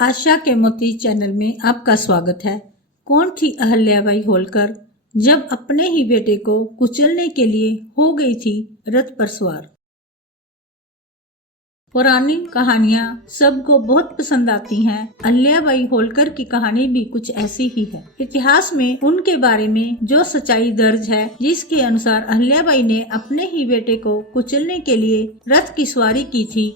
आशा के मोती चैनल में आपका स्वागत है। कौन थी अहल्याबाई होलकर, जब अपने ही बेटे को कुचलने के लिए हो गई थी रथ पर सवार। पुरानी कहानियाँ सबको बहुत पसंद आती हैं। अहल्याबाई होलकर की कहानी भी कुछ ऐसी ही है। इतिहास में उनके बारे में जो सच्चाई दर्ज है, जिसके अनुसार अहल्याबाई ने अपने ही बेटे को कुचलने के लिए रथ की सवारी की थी।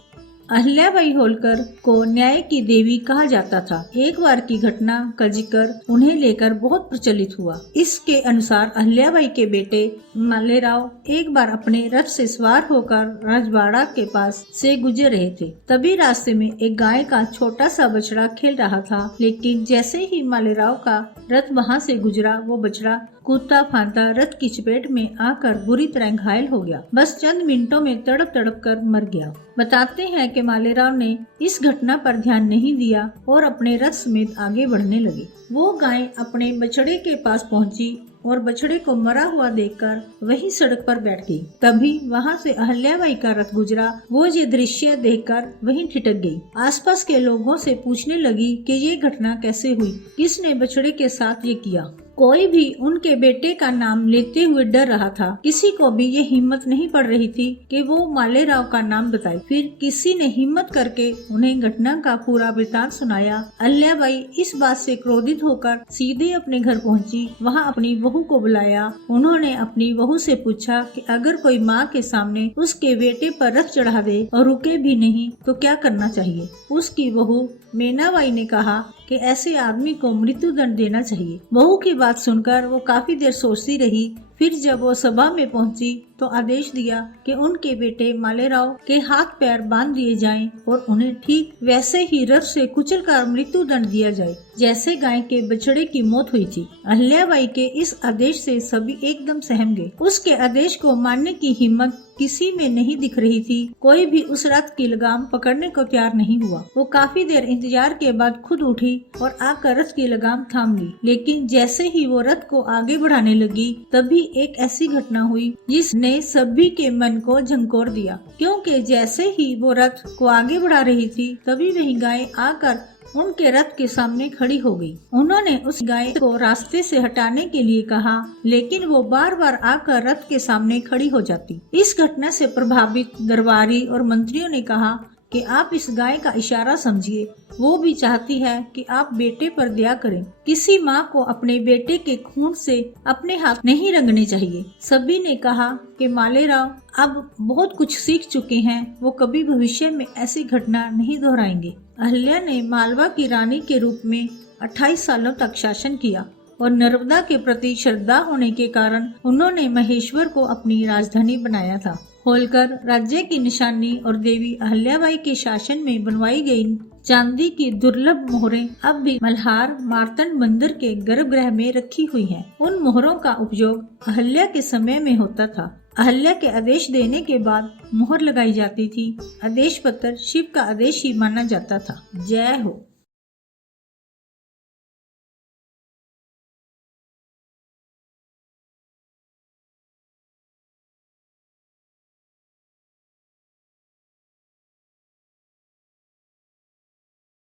अहल्याबाई होलकर को न्याय की देवी कहा जाता था। एक बार की घटना का जिक्र उन्हें लेकर बहुत प्रचलित हुआ। इसके अनुसार अहल्याबाई के बेटे मालेराव एक बार अपने रथ से सवार होकर राजवाड़ा के पास से गुजर रहे थे। तभी रास्ते में एक गाय का छोटा सा बछड़ा खेल रहा था, लेकिन जैसे ही मालेराव का रथ वहाँ से गुजरा, वो बछड़ा कूदता फांदता रथ की चपेट में आकर बुरी तरह घायल हो गया। बस चंद मिनटों में तड़प तड़प कर मर गया। बताते हैं कि मालेराव ने इस घटना पर ध्यान नहीं दिया और अपने रथ समेत आगे बढ़ने लगे। वो गाय अपने बछड़े के पास पहुंची और बछड़े को मरा हुआ देखकर वही सड़क पर बैठ गई। तभी वहां से अहल्याबाई का रथ गुजरा। वो ये दृश्य देखकर वहीं ठिठक गई। आसपास के लोगों से पूछने लगी कि ये घटना कैसे हुई, किसने बछड़े के साथ ये किया। कोई भी उनके बेटे का नाम लेते हुए डर रहा था। किसी को भी ये हिम्मत नहीं पड़ रही थी कि वो मालेराव का नाम बताए। फिर किसी ने हिम्मत करके उन्हें घटना का पूरा वृतांत सुनाया। अहल्याबाई इस बात से क्रोधित होकर सीधे अपने घर पहुंची। वहां अपनी बहू को बुलाया। उन्होंने अपनी बहू से पूछा कि अगर कोई माँ के सामने उसके बेटे पर रथ चढ़ा दे और रुके भी नहीं तो क्या करना चाहिए। उसकी बहू मीनाबाई ने कहा कि ऐसे आदमी को मृत्यु दंड देना चाहिए। बहू की बात सुनकर वो काफी देर सोचती रही। फिर जब वो सभा में पहुंची तो आदेश दिया कि उनके बेटे मालेराव के हाथ पैर बांध दिए जाएं और उन्हें ठीक वैसे ही रथ से कुचलकर मृत्यु दंड दिया जाए, जैसे गाय के बछड़े की मौत हुई थी। अहल्याबाई के इस आदेश से सभी एकदम सहम गए। उसके आदेश को मानने की हिम्मत किसी में नहीं दिख रही थी। कोई भी उस रथ की लगाम पकड़ने को तैयार नहीं हुआ। वो काफी देर इंतजार के बाद खुद उठी और आकर रथ की लगाम थाम ली। लेकिन जैसे ही वो रथ को आगे बढ़ाने लगी, तभी एक ऐसी घटना हुई जिसने सभी के मन को झंकोर दिया। क्योंकि जैसे ही वो रथ को आगे बढ़ा रही थी, तभी वही गाय आकर उनके रथ के सामने खड़ी हो गई। उन्होंने उस गाय को रास्ते से हटाने के लिए कहा, लेकिन वो बार बार आकर रथ के सामने खड़ी हो जाती। इस घटना से प्रभावित दरबारी और मंत्रियों ने कहा कि आप इस गाय का इशारा समझिए। वो भी चाहती है कि आप बेटे पर दया करें। किसी माँ को अपने बेटे के खून से अपने हाथ नहीं रंगने चाहिए। सभी ने कहा कि मालेराव अब बहुत कुछ सीख चुके हैं। वो कभी भविष्य में ऐसी घटना नहीं दोहराएंगे। अहल्या ने मालवा की रानी के रूप में 28 सालों तक शासन किया और नर्मदा के प्रति श्रद्धा होने के कारण उन्होंने महेश्वर को अपनी राजधानी बनाया था। होलकर राज्य की निशानी और देवी अहल्याबाई के शासन में बनवाई गई चांदी की दुर्लभ मोहरें अब भी मल्हार मार्तंड मंदिर के गर्भगृह में रखी हुई हैं। उन मोहरों का उपयोग अहल्या के समय में होता था। अहल्या के आदेश देने के बाद मोहर लगाई जाती थी। आदेश पत्र शिव का आदेश ही माना जाता था। जय हो।